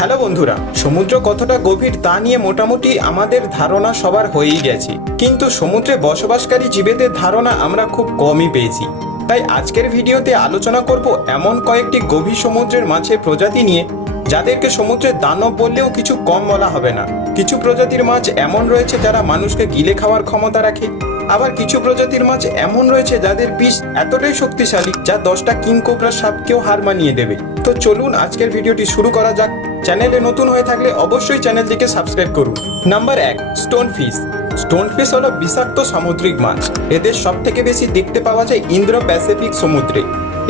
Hello বন্ধুরা, সমুদ্র কতটা গভীর তা নিয়ে মোটামুটি আমাদের ধারণা সবার হয়েই গেছে। কিন্তু সমুদ্রে বসবাসকারী জীবেদের ধারণা আমরা খুব কমই পেয়েছি। তাই আজকের ভিডিওতে আলোচনা করব এমন কয়েকটি গভীর সমুদ্রের মাছের প্রজাতি নিয়ে, যাদেরকে সমুদ্রের দানব বললেও কিছু কম বলা হবে না। কিছু প্রজাতির মাছ এমন রয়েছে যারা মানুষকে গিলে খাওয়ার ক্ষমতা রাখে। আবার কিছু প্রজাতির মাছ এমন রয়েছে যাদের বিষ এতটাই শক্তিশালী যা দশটা কিংকোবরা সাপকেও হার মানিয়ে দেবে। তো চলুন আজকের ভিডিওটি শুরু করা যাক। চ্যানেলে নতুন হয়ে থাকলে অবশ্যই চ্যানেলটিকে সাবস্ক্রাইব করুন। নাম্বার এক, স্টোন ফিশ স্টোন ফিশ হল বিষাক্ত সামুদ্রিক মাছ। এদের সব থেকে বেশি দেখতে পাওয়া যায় ইন্দ্র প্যাসিফিক সমুদ্রে।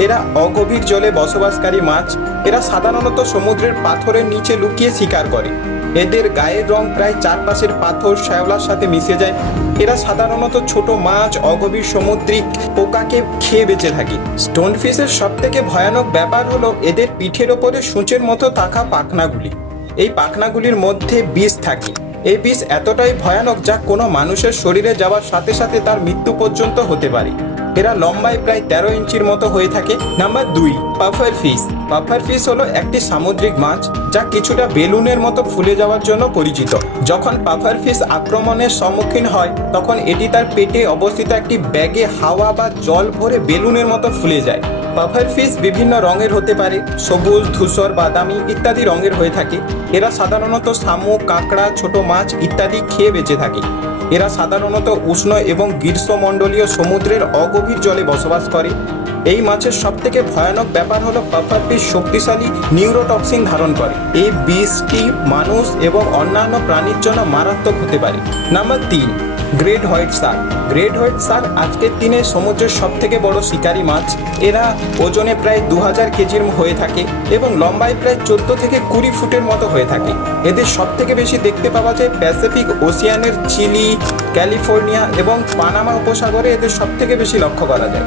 এরা অগভীর জলে বসবাসকারী মাছ। এরা সাধারণত সমুদ্রের পাথরের নিচে লুকিয়ে শিকার করে। এদের গায়ের রং প্রায় চারপাশের পাথর শ্যাওলার সাথে মিশে যায়। এরা সাধারণত ছোট মাছ, অগভীর সামুদ্রিক পোকাকে খেয়ে বেঁচে থাকে। স্টোন ফিশের সব থেকে ভয়ানক ব্যাপার হলো এদের পিঠের ওপরে সূচের মতো থাকা পাখনাগুলি। এই পাখনাগুলির মধ্যে বিষ থাকে। এই বিষ এতটাই ভয়ানক যা কোনো মানুষের শরীরে যাওয়ার সাথে সাথে তার মৃত্যু পর্যন্ত হতে পারে। এরা লম্বায় প্রায় তেরো ইঞ্চির মতো হয়ে থাকে। নাম্বার দুই পাফার ফিস পাফার ফিস হলো একটি সামুদ্রিক মাছ যা কিছুটা বেলুনের মতো ফুলে যাওয়ার জন্য পরিচিত। যখন পাফার ফিস আক্রমণের সম্মুখীন হয়, তখন এটি তার পেটে অবস্থিত একটি ব্যাগে হাওয়া বা জল ভরে বেলুনের মতো ফুলে যায়। পাফার ফিশ বিভিন্ন রঙের হতে পারে, সবুজ, ধূসর, বাদামি ইত্যাদি রঙের হয়ে থাকে। এরা সাধারণত শামুক, কাঁকড়া, ছোট মাছ ইত্যাদি খেয়ে বেঁচে থাকে। এরা সাধারণত উষ্ণ এবং গ্রীষ্মমণ্ডলীয় সমুদ্রের অগভীর জলে বসবাস করে। এই মাছের সবথেকে ভয়ানক ব্যাপার হলো পাফার ফিশ শক্তিশালী নিউরোটক্সিন ধারণ করে। এই বিষটি মানুষ এবং অন্যান্য প্রাণীর জন্য মারাত্মক হতে পারে। নাম্বার তিন great white shark great white shark আজকের দিনে সমুদ্রের সব থেকে বড় শিকারী মাছ। এরা ওজনে প্রায় দু হাজার কেজির হয়ে থাকে এবং লম্বায় প্রায় চোদ্দ থেকে কুড়ি ফুটের মতো হয়ে থাকে। এদের সব থেকে বেশি দেখতে পাওয়া যায় প্যাসিফিক ওসিয়ানের চিলি, ক্যালিফোর্নিয়া এবং পানামা উপসাগরে এদের সব থেকে বেশি লক্ষ্য করা যায়।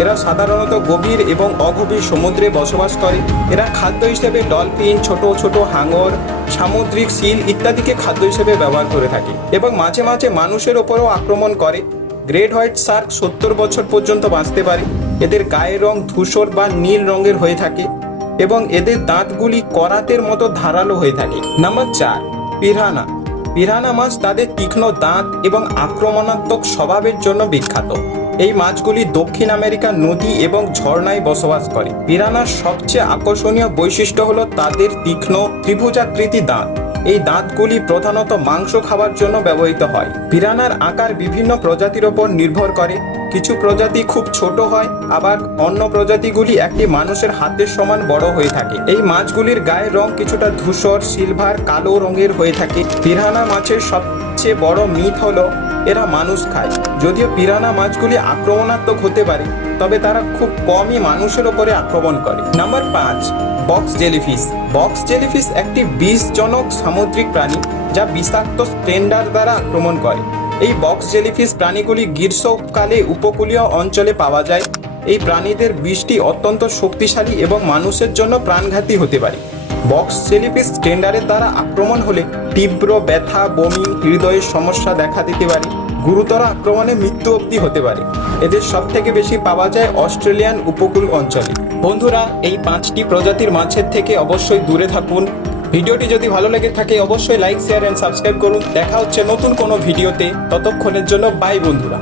এরা সাধারণত গভীর এবং অগভীর সমুদ্রে বসবাস করে। এরা খাদ্য হিসেবে ডলফিন, ছোট ছোট হাঙর, সামুদ্রিক সিল ইত্যাদিকে খাদ্য হিসেবে ব্যবহার করে থাকে এবং মাঝে মাঝে মানুষের ওপরও আক্রমণ করে। গ্রেট হোয়াইট শার্ক সত্তর বছর পর্যন্ত বাঁচতে পারে। এদের গায়ের রং ধূসর বা নীল রঙের হয়ে থাকে এবং এদের দাঁতগুলি করাতের মতো ধারালো হয়ে থাকে। নাম্বার চার, পিরানা। পিরানা মাছ তাদের তীক্ষ্ণ দাঁত এবং আক্রমণাত্মক স্বভাবের জন্য বিখ্যাত। এই মাছগুলি দক্ষিণ আমেরিকার নদী এবং ঝর্ণায় বসবাস করে। পিরানার সবচেয়ে আকর্ষণীয় বৈশিষ্ট্য হলো তাদের তীক্ষ্ণ ত্রিভুজাকৃতি দাঁত। এই দাঁতগুলি প্রধানত মাংস খাওয়ার জন্য ব্যবহৃত হয়। পিরানার আকার বিভিন্ন প্রজাতির ওপর নির্ভর করে। কিছু প্রজাতি খুব ছোট হয়, আবার অন্য প্রজাতিগুলি একটি মানুষের হাতের সমান বড় হয়ে থাকে। এই মাছগুলির গায়ের রং কিছুটা ধূসর, সিলভার, কালো রঙের হয়ে থাকে। পিরানা মাছের সবচেয়ে বড় মিথ হলো এরা মানুষ খায়। যদিও পিরানা মাছগুলি আক্রমণাত্মক হতে পারে, তবে তারা খুব কমই মানুষের ওপরে আক্রমণ করে। নাম্বার পাঁচ, বক্স জেলিফিশ। বক্স জেলিফিশ একটি বিষজনক সামুদ্রিক প্রাণী যা বিষাক্ত স্টেন্ডার দ্বারা আক্রমণ করে। এই বক্স জেলিফিশ প্রাণীগুলি গ্রীষ্মকালে উপকূলীয় অঞ্চলে পাওয়া যায়। এই প্রাণীদের বিষটি অত্যন্ত শক্তিশালী এবং মানুষের জন্য প্রাণঘাতী হতে পারে। বক্স জেলিফিশ টেন্ডারের দ্বারা আক্রমণ হলে তীব্র ব্যথা, বমি, হৃদয়ের সমস্যা দেখা দিতে পারে। গুরুতর আক্রমণে মৃত্যু অবধি হতে পারে। এদের সব থেকে বেশি পাওয়া যায় অস্ট্রেলিয়ান উপকূল অঞ্চলে। বন্ধুরা, এই পাঁচটি প্রজাতির মাছের থেকে অবশ্যই দূরে থাকুন। ভিডিওটি যদি ভালো লেগে থাকে, অবশ্যই লাইক, শেয়ার অ্যান্ড সাবস্ক্রাইব করুন। দেখা হচ্ছে নতুন কোনো ভিডিওতে। ততক্ষণের জন্য বাই বন্ধুরা।